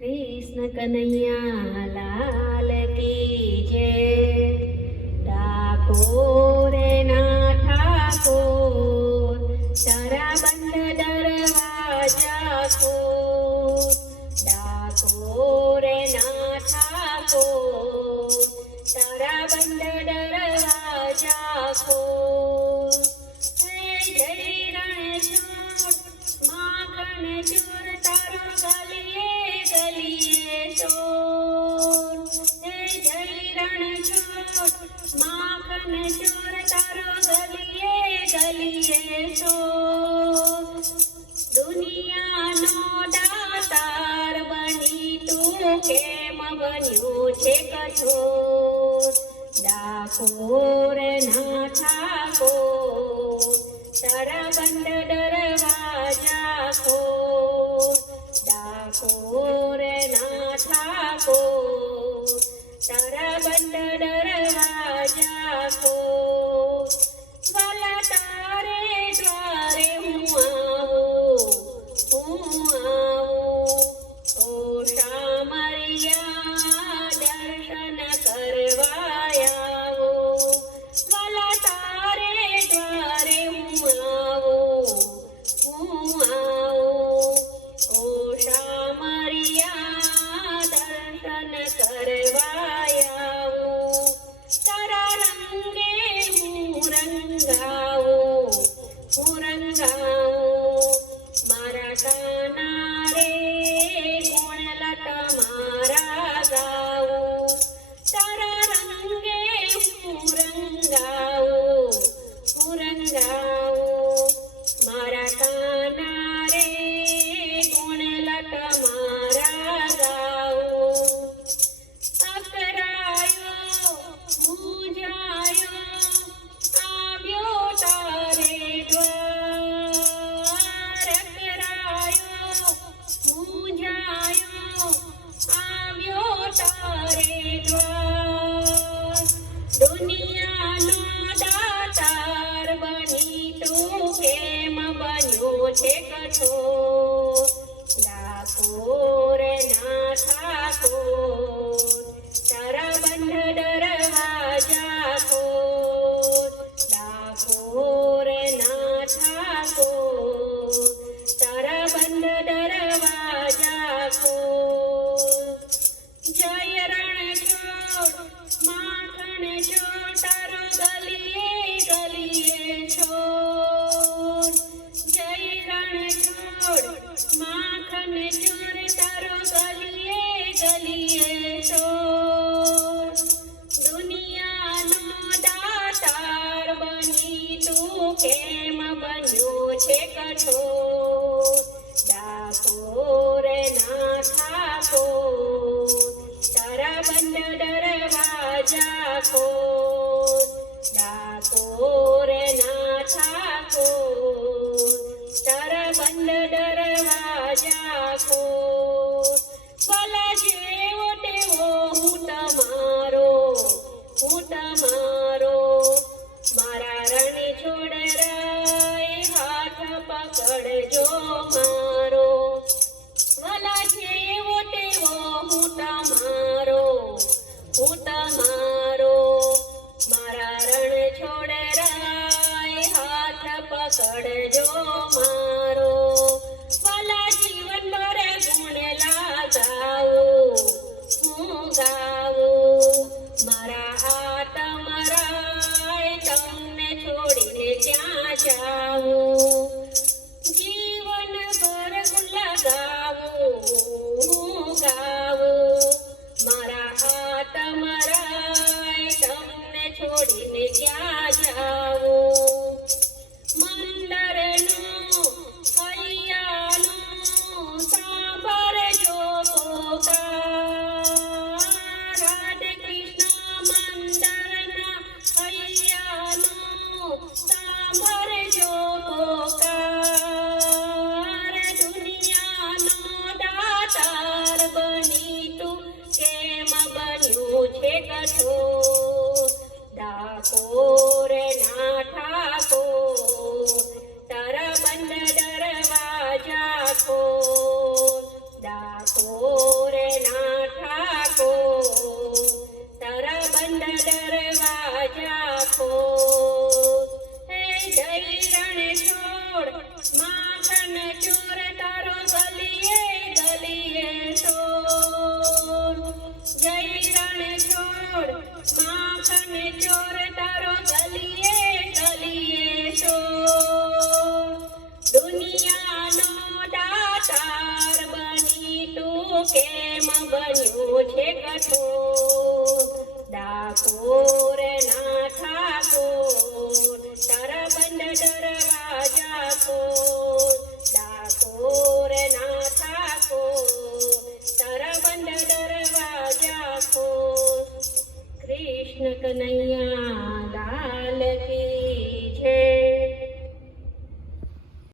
कृष्ण कन्हैया लाल की जय। ठाकोर ना ठाकोर तारा बंद दरवाजा को। ठाकोर ना ठाकोर तारा बंद दरवाजा को। जय रणछोड़ माखन चोर तारो गलिए गलिए चोर। जय रणछोड़ माखन चोर तारो गलिए गलिए चोर। दुनियानो दातार बनी તું કેમ બન્યો છે કઠોર। ડાકોર ના ઠાકોર તારા બંધ દરવાજા ખોલ। ડાકોર ના ઠાકોર તારા બંધ દરવાજા ખોલ। વાલા તારે દ્વારે હું આવું ઓ શામળિયા દર્શન કરવા આવો। વાલા તારે દ્વારે હું આવું ઓ શામળિયા દર્શન કરવા આવો। તારા રંગે હું રંગાવું મારા કાના રે ગુણ લટ મારા ગાવું। તારા રંગે હું રંગાવું મારા કાના રે ગુણ લટ મારા ગાવું। અકરાયો મૂંઝાયો આવ્યો તારે દ્વાર। અકરાયો મૂંઝાયો આવ્યો તારે દ્વાર। દુનિયાનો દાતાર બની તું કેમ બન્યો છે કઠોર। ડાકોર ના ઠાકોર તારા બંધ દરવાજા ખોલ। ડાકોર ના ઠાકોર તારા બંધ દરવાજા ખોલ। જય રણછોડ માખણ ચોર તારો ગલીએ ગલીએ છોડ। જય રણછોડ માખણ ચોર તારો ગલીએ ગલીએ છોડ। દુનિયાનો દાતાર બની તું કેમ બન્યો છે કઠોર। ડાકોર ના ઠાકોર તારા બંધ દરવાજા ખોલ। ડાકોર ના ઠાકોર તારા બંધ દરવાજા ખોલ। ભલા જેવો તેવો હું તમારો મારા રણછોડ રાય હાથ પકડજો મારો। ભલા જેવો તેવો હું તમારો મારા રણછોડ રાય હાથ પકડજો મારો। ભલા જીવન ભર ગુણ હું ગાવું મારા આત્મ રાય તમને છોડીને ક્યાં જાવું। જીવન ભર ગુણ ગાવું મારા આત્મ રાય તમને છોડીને ક્યાં જાવું। મંદરનો હૈયાનો સાંભળજો પોકાર। રાધે કૃષ્ણ મંદરના હૈયાનો સાંભળજો પોકાર। દુનિયાનો દાતાર બની તું કેમ બન્યો છે કઠોર। ડાકોર ના ઠાકોર તારા બંધ દરવાજા ખોલ। ડાકોર